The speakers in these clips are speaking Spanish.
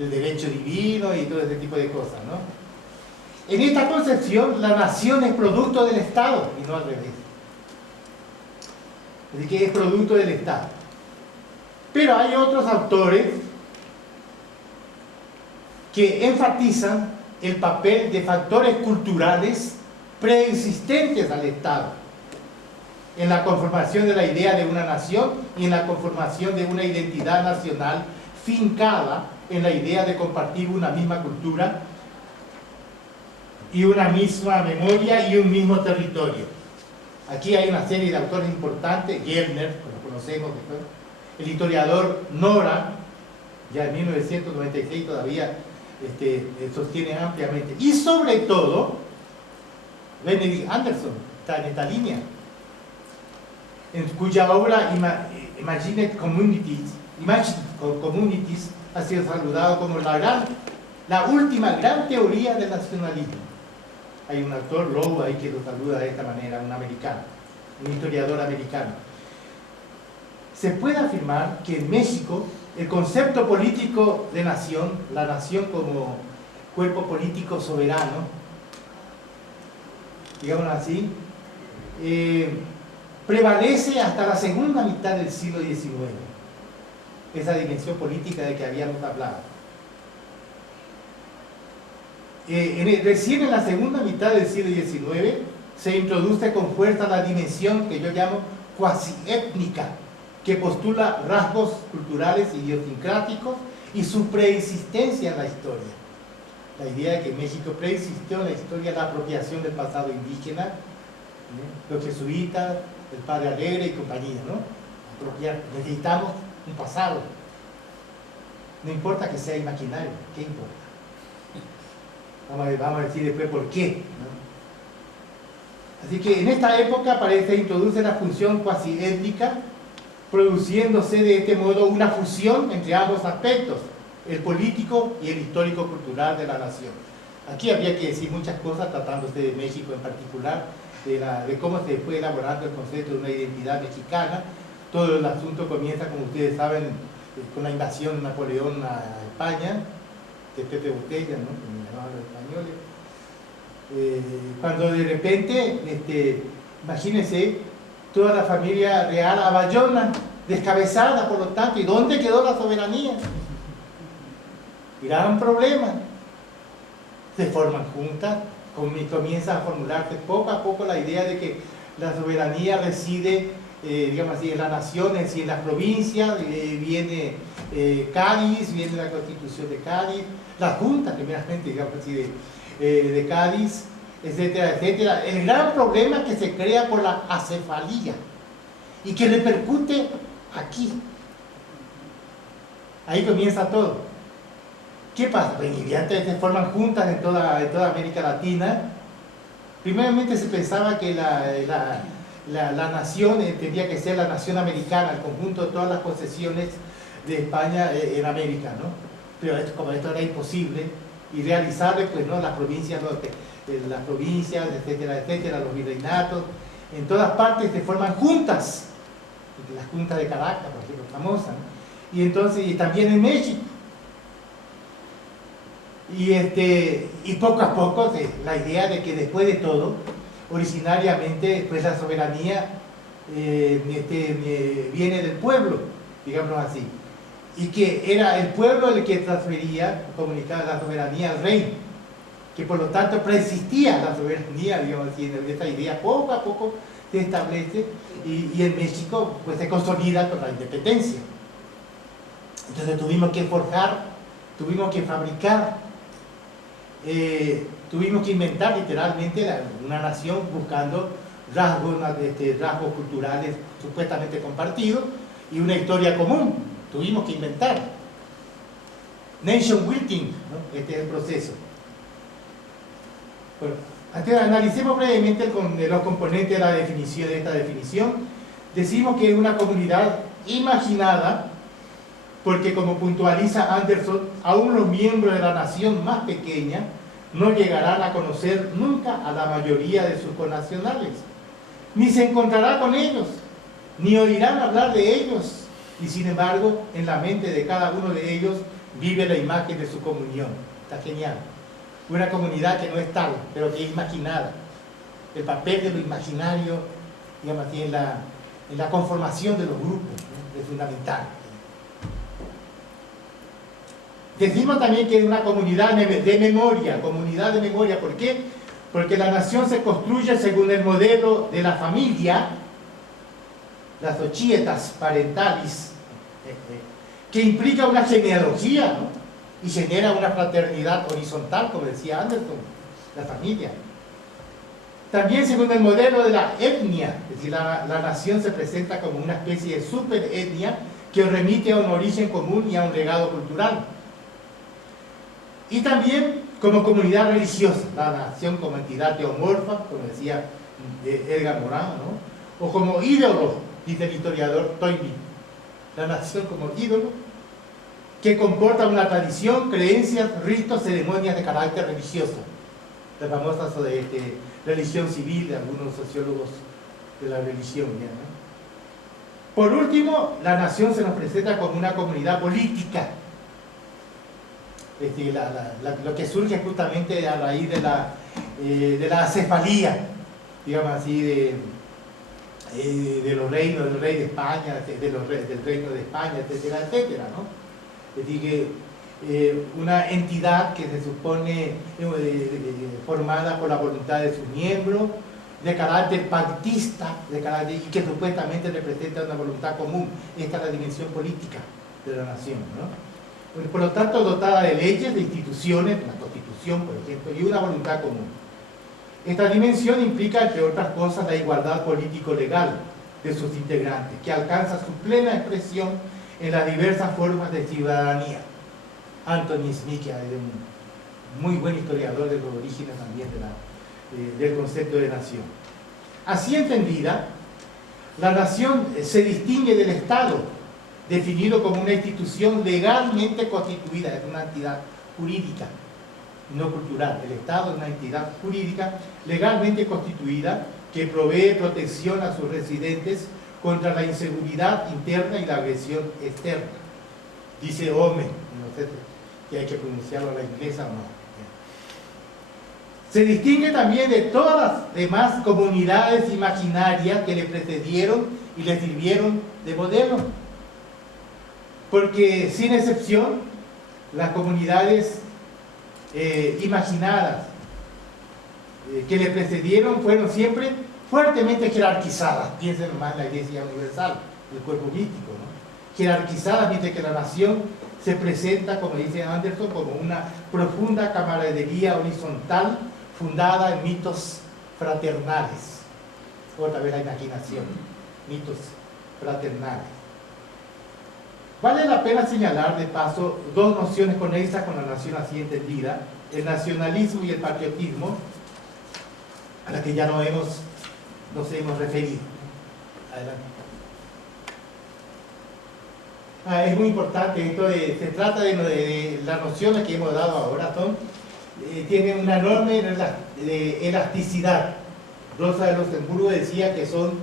el derecho divino y todo ese tipo de cosas, ¿no? En esta concepción, la nación es producto del Estado y no al revés. Así que es producto del Estado. Pero hay otros autores que enfatizan el papel de factores culturales preexistentes al Estado en la conformación de la idea de una nación y en la conformación de una identidad nacional fincada en la idea de compartir una misma cultura y una misma memoria y un mismo territorio. Aquí hay una serie de autores importantes, Gellner, lo conocemos, el historiador Nora, ya en 1996 todavía sostiene ampliamente, y sobre todo Benedict Anderson está en esta línea, en cuya obra Imagined Communities ha sido saludado como la última gran teoría del nacionalismo. Hay un autor, Lowe, ahí que lo saluda de esta manera, un americano, un historiador americano. Se puede afirmar que en México el concepto político de nación, la nación como cuerpo político soberano, digamos así, prevalece hasta la segunda mitad del siglo XIX, esa dimensión política de que habíamos hablado. Recién en la segunda mitad del siglo XIX se introduce con fuerza la dimensión que yo llamo cuasi étnica, que postula rasgos culturales idiosincráticos y su preexistencia en la historia. La idea de que México preexistió en la historia, la apropiación del pasado indígena, los jesuitas, el Padre Alegre y compañía, ¿no? Necesitamos un pasado. No importa que sea imaginario, ¿qué importa? Vamos a decir después por qué, ¿no? Así que en esta época introduce la función cuasi étnica, produciéndose de este modo una fusión entre ambos aspectos, el político y el histórico-cultural de la nación. Aquí habría que decir muchas cosas, tratándose de México en particular, de cómo se fue elaborando el concepto de una identidad mexicana. Todo el asunto comienza, como ustedes saben, con la invasión de Napoleón a España, de Pepe Botella, ¿no? Que me llamaban los españoles. Cuando de repente, imagínense, toda la familia real a Bayona, descabezada por lo tanto, ¿y dónde quedó la soberanía? Gran problema. Se forman juntas, comienza a formularse poco a poco la idea de que la soberanía reside, digamos así, en las naciones y en las provincias. Viene Cádiz, viene la Constitución de Cádiz, la Junta, primeramente, digamos así, de Cádiz, etcétera, etcétera. El gran problema que se crea por la acefalía y que repercute aquí. Ahí comienza todo. ¿Qué pasa? Pues antes se forman juntas en toda América Latina. Primeramente se pensaba que la nación tendría que ser la nación americana, el conjunto de todas las posesiones de España en América, ¿no? Pero como esto era imposible y realizable, pues no, las provincias, etcétera, etcétera, los virreinatos, en todas partes se forman juntas, las juntas de Caracas, por ejemplo, famosas, ¿no? Y entonces, y también en México. Y poco a poco la idea de que después de todo, originariamente, pues la soberanía viene del pueblo, digámoslo así, y que era el pueblo el que transfería, comunicaba la soberanía al rey, que por lo tanto preexistía la soberanía, digamos así, esta idea poco a poco se establece y en México pues se consolida con la independencia. Entonces tuvimos que forjar, tuvimos que fabricar, tuvimos que inventar literalmente una nación buscando rasgos culturales supuestamente compartidos y una historia común. Tuvimos que inventar. Nation building, ¿no? Este es el proceso. Bueno, analicemos brevemente los componentes de esta definición. Decimos que es una comunidad imaginada porque, como puntualiza Anderson, aún los miembros de la nación más pequeña no llegarán a conocer nunca a la mayoría de sus connacionales, ni se encontrará con ellos, ni oirán hablar de ellos, y sin embargo, en la mente de cada uno de ellos vive la imagen de su comunión. Está genial. Una comunidad que no es tal, pero que es imaginada. El papel de lo imaginario, digamos así, en la conformación de los grupos, ¿no? Es fundamental. Decimos también que es una comunidad de memoria. ¿Por qué? Porque la nación se construye según el modelo de la familia, las societas parentalis, que implica una genealogía, ¿no? Y genera una fraternidad horizontal, como decía Anderson, la familia. También según el modelo de la etnia, es decir, la nación se presenta como una especie de superetnia que remite a un origen común y a un legado cultural. Y también como comunidad religiosa, la nación como entidad teomorfa, como decía Edgar Morin, ¿no? O como ídolo, dice el historiador Toynbee, la nación como ídolo, que comporta una tradición, creencias, ritos, ceremonias de carácter religioso. La famosa religión civil de algunos sociólogos de la religión. ¿Ya, no? Por último, la nación se nos presenta como una comunidad política. Es decir, lo que surge justamente a raíz de la acefalía, digamos así, de los reinos, del rey de España, del reino de España, etcétera, etcétera, ¿no? Es decir, que una entidad que se supone formada por la voluntad de sus miembros, de carácter pactista, y que supuestamente representa una voluntad común. Esta es la dimensión política de la nación, ¿no? Por lo tanto, dotada de leyes, de instituciones, la Constitución, por ejemplo, y una voluntad común. Esta dimensión implica, entre otras cosas, la igualdad político-legal de sus integrantes, que alcanza su plena expresión en las diversas formas de ciudadanía. Anthony Smith, que es un muy buen historiador de los orígenes también del concepto de nación. Así entendida, la nación se distingue del Estado, definido como una institución legalmente constituida, es una entidad jurídica, no cultural. El Estado es una entidad jurídica legalmente constituida que provee protección a sus residentes contra la inseguridad interna y la agresión externa. Dice Omen, no sé si hay que pronunciarlo a la inglesa o no. Se distingue también de todas las demás comunidades imaginarias que le precedieron y le sirvieron de modelo. Porque, sin excepción, las comunidades imaginadas que le precedieron fueron siempre fuertemente jerarquizadas. Piensen más en la Iglesia Universal, el cuerpo místico, ¿no? Jerarquizadas, mientras que la nación se presenta, como dice Anderson, como una profunda camaradería horizontal fundada en mitos fraternales. Otra vez la imaginación, mitos fraternales. Vale la pena señalar, de paso, dos nociones conexas con la nación así entendida: el nacionalismo y el patriotismo, a las que ya nos hemos referido. Adelante. Es muy importante esto, se trata de las nociones que hemos dado ahora, tienen una enorme elasticidad. Rosa de Luxemburgo decía que son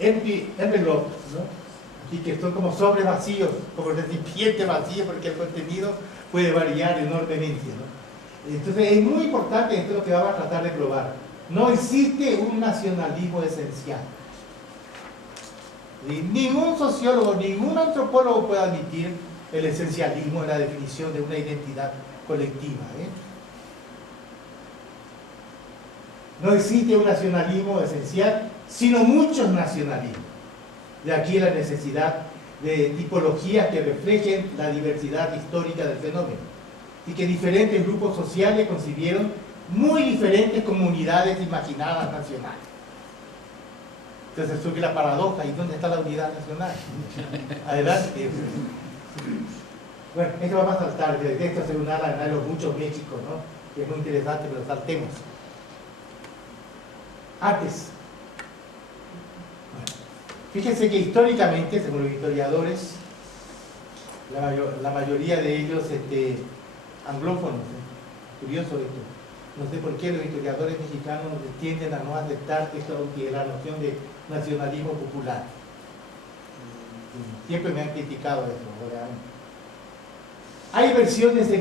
empty envelopes, ¿no? Y que son como sobres vacíos, como recipientes vacíos, porque el contenido puede variar enormemente, ¿no? Entonces es muy importante, esto es lo que vamos a tratar de probar. No existe un nacionalismo esencial. Ningún sociólogo, ningún antropólogo puede admitir el esencialismo en la definición de una identidad colectiva, ¿eh? No existe un nacionalismo esencial, sino muchos nacionalismos. De aquí la necesidad de tipologías que reflejen la diversidad histórica del fenómeno, y que diferentes grupos sociales concibieron muy diferentes comunidades imaginadas nacionales. Entonces surge la paradoja: ¿y dónde está la unidad nacional? Adelante. Bueno, esto vamos a saltar, de esto se una de los muchos Méxicos, ¿no? Que es muy interesante, pero saltemos. Antes. Fíjense que históricamente, según los historiadores, la mayoría de ellos anglófonos, curioso esto, no sé por qué los historiadores mexicanos tienden a no aceptar la noción de nacionalismo popular. Siempre me han criticado eso, obviamente. Hay versiones de